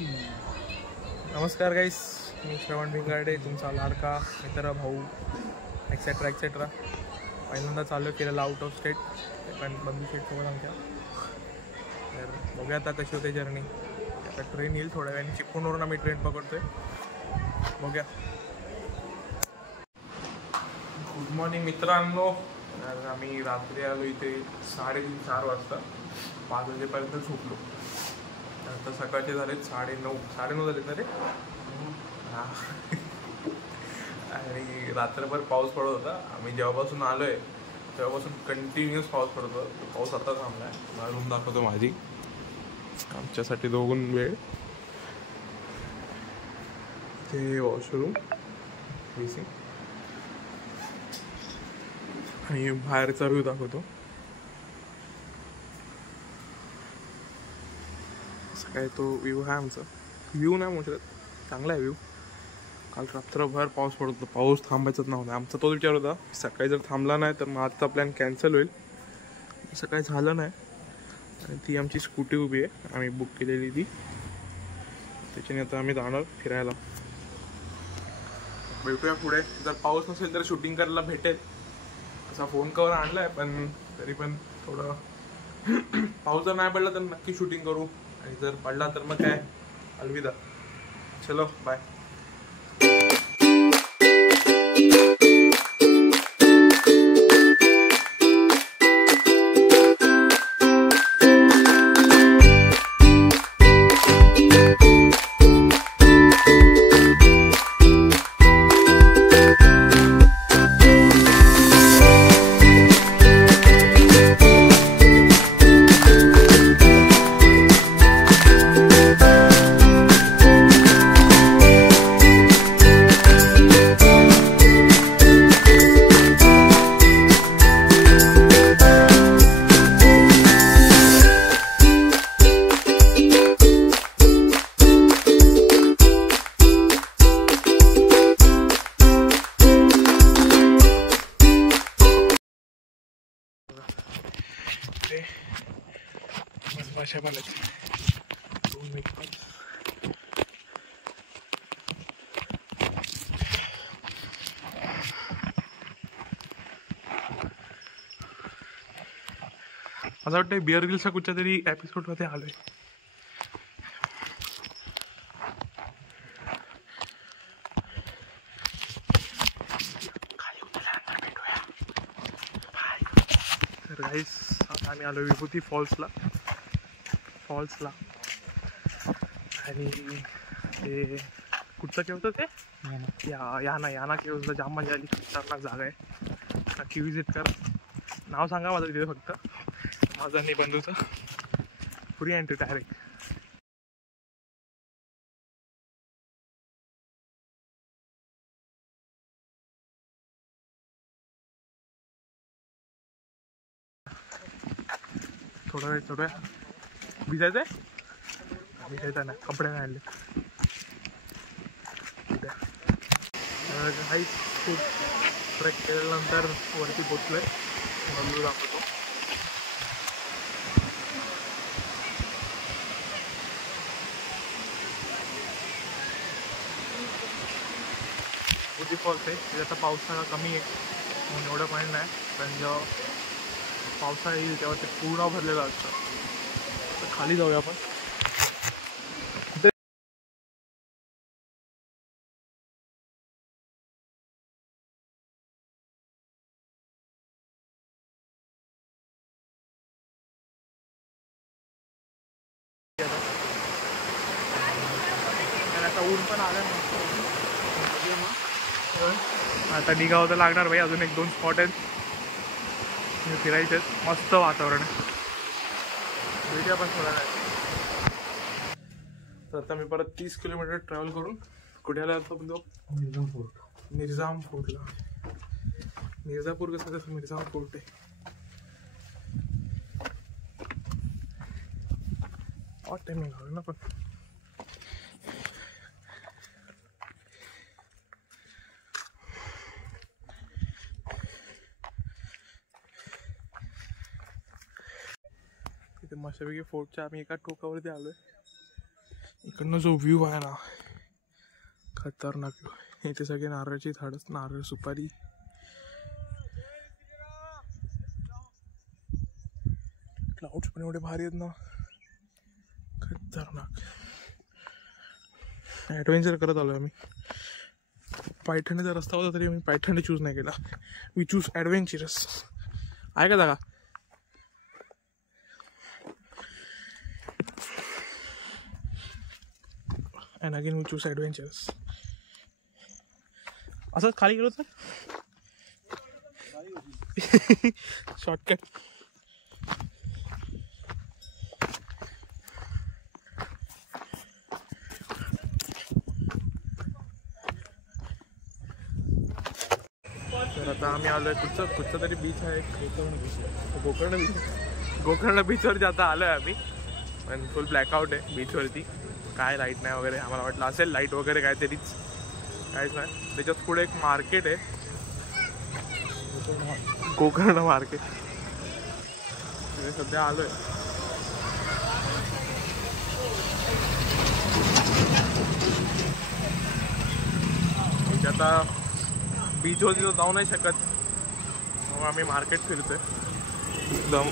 नमस्कार गाईस, मी श्रवण भिंगाडे, तुमचा लाडका मित्र, भाऊ, एक्सेट्रा एक्सेट्रा. पहिल्यांदा चालू आहे फिरायला आउट ऑफ स्टेट, पण बंधू शेटसोबत आमच्या. तर बघूया आता कशी होते जर्नी. आता ट्रेन येईल थोड्या वेळाने, चिपळूणवरून आम्ही ट्रेन पकडतोय. बघूया. गुड मॉर्निंग मित्रांनो. तर आम्ही रात्री आलो इथे 3:30-4 वाजता. 5 वाजेपर्यंत झोपलो. आता सकाळचे झालेत 9:30 झाले तरी. हां. आणि रात्रभर पाऊस पडत होता. आम्ही जेव्हापासून आलो आहे तेव्हापासून कंटिन्युअस पाऊस पडत होता. पाऊस आता थांबला आहे. मला रूम दाखवतो माझी, आमच्यासाठी दोघून वेळ. ते वॉशरूम, बेसिंग आणि बाहेरचा व्ह्यू दाखवतो. काय तो व्ह्यू आहे आमचा. व्ह्यू नाही म्हणू शकत, चांगला आहे व्ह्यू. काल रात्रभर पाऊस पडत होता, पाऊस थांबायचाच नव्हता. आमचा तोच विचार होता, सकाळी जर थांबला नाही तर मग आजचा प्लॅन कॅन्सल होईल. सकाळी झालं नाही. आणि ती आमची स्कूटी उभी आहे, आम्ही बुक केलेली ती. त्याच्याने आता आम्ही जाणार फिरायला. भेटूया पुढे. जर पाऊस नसेल तर शूटिंग करायला भेटेल. असा फोन कवर आणला आहे, पण तरी पण थोडं पाऊस जर नाही पडला तर नक्की शूटिंग करू. आणि जर पडला तर मग काय, अलविदा. चलो बाय. भाषा बोलायची 2 मिनिट. असं वाटतं बिअर ग्रिल्सचा कुठच्या तरी एपिसोडमध्ये आलोय. तर गाईस, आता आम्ही आलो विभूती फॉल्सला. आणि ते कुठचं केव्ह होतं ते याना केव्हला जाम मजा आली. खतरनाक जागा आहे, नक्की विजिट करा. नाव सांगा माझं तिथे फक्त, माझं आणि बंधूचं. Free entry direct. थोडं भिजायचं आहे. भिजायचं ना, कपडे नाही आणले. काही खूप ट्रेक केल्यानंतर वरती पोचलोय. बंधू दाखवतो. विभूती फॉल्स आहे. तिथे आता पावसाळा कमी आहे म्हणून एवढं पाणी नाही, पण जेव्हा पावसाळा येईल तेव्हा ते पूर्ण भरलेलं असतं. तर खाली जाऊया आपण. आता ऊन पण आलं नाही. आता निघावं तर लागणार भाई. अजून 1-2 स्पॉट आहेत फिरायचे. मस्त वातावरण आहे. भेटूया पण थोडा नाही. तर आता मी परत 30 किलोमीटर ट्रॅव्हल करून कुठे आला होतो पण तो मिरजाम फोर्टला. मिर्झापूर कसं तसं मिरजाम फोर्ट आहे. ऑट टायमिंग हवं ना पण. इथे मशापैकी फोर्टच्या आम्ही एका टोकावरती आलोय. इकडनं जो व्ह्यू आहे ना खतरनाक व्ह्यू. इथे सगळे नारळाची झाडच, नारळ सुपारी. क्लाउड्स पण एवढे भारी आहेत ना, खतरनाक. ॲडव्हेंचर करत आलो आम्ही. पैठणीचा रस्ता होता तरी आम्ही पैठणी चूज नाही केला. We choose adventurous. आहे का जागा? And again we choose adventurous. असंच खाली गेलो तर शॉर्टकट. तर आता आम्ही आलोय कुठचं तरी बीच आहे, गोकर्ण बीचवरती आता आलोय आम्ही. पण फुल ब्लॅकआउट आहे बीचवरती. काय लाईट नाही वगैरे. आम्हाला वाटलं असेल लाईट वगैरे काहीतरीच, काहीच नाही. त्याच्यात पुढे एक मार्केट आहे, गोकर्ण मार्केट. तिथे सध्या आलोय. आता बीचवरती तर जाऊ नाही शकत, मग आम्ही मार्केट फिरतोय एकदम.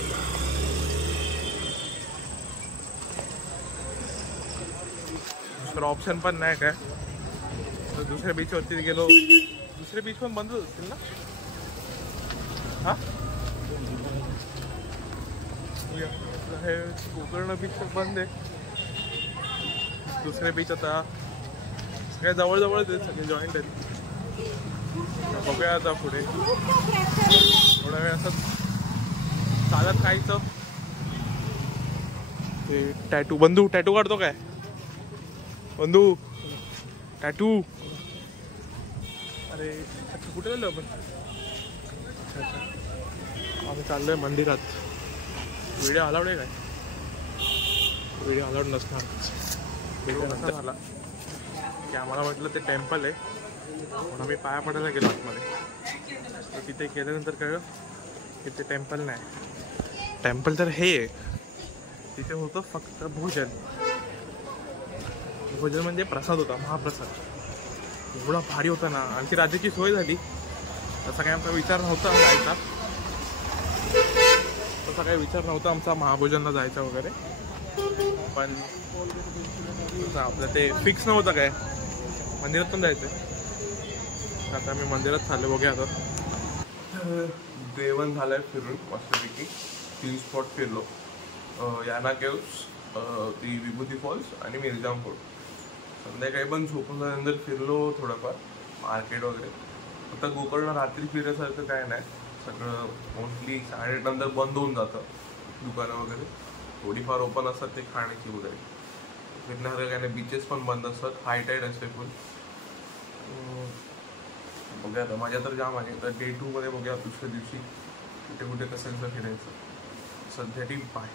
दुसरं ऑप्शन पण नाही काय. तर दुसऱ्या बीचवरती गेलो. दुसरे बीच पण बंदच असतील ना? हा, हे गोकर्ण बीच बंद आहे. दुसरे बीच आता सगळे जवळजवळच आहेत, सगळे जॉईंट आहेत. बघूया आता पुढे. थोडा वेळ असं चालत खायचं. ते टॅटू बंधू टॅटू काढतो काय? बंधू टॅटू. अरे अच्छा, कुठे चाललो आपण? अच्छा अच्छा, आम्ही चाललोय मंदिरात. व्हिडिओ अलाउड आहे काय? व्हिडिओ अलाउड नसणार. व्हिडिओ नंतर झाला की आम्हाला म्हटलं ते टेम्पल आहे म्हणून आम्ही पाया पडायला गेलो आतमध्ये. तर तिथे गेल्यानंतर कळलं की ते टेम्पल नाही. टेम्पल तर हे आहे. तिथे होतं फक्त भोजन. भोजन म्हणजे प्रसाद होता, महाप्रसाद. एवढा भारी होता ना. आणखी राज्याची सोय झाली. तसा काही आमचा विचार नव्हता जायचा. तसा काही विचार नव्हता आमचा महाभोजनला जायचा वगैरे. पण आपलं ते फिक्स नव्हतं काय, मंदिरात पण जायचं. आता आम्ही मंदिरात चाललो. बघूया आता. जेवण झालंय फिरून मस्तपैकी. 3 स्पॉट फिरलो. याना केव्स, ती विभूती फॉल्स आणि मिरजाम फोर्ट. संध्याकाळी पण झोपून झाल्यानंतर फिरलो थोडंफार, मार्केट वगैरे. आता गोकर्ण रात्री फिरण्यासारखं काय नाही. सगळं मोस्टली 8:30 नंतर बंद होऊन जातं. दुकानं वगैरे थोडीफार ओपन असतात, ते खाण्याची वगैरे. फिरण्यासारखं काय नाही. बीचेस पण बंद असतात. हाय टाईड असते फुल. बघूया आता. माझ्या तर जाम आहे. तर Day 2 मध्ये बघूया दुसऱ्या दिवशी कुठे कुठे कसं फिरायचं. सध्या टीम बाय.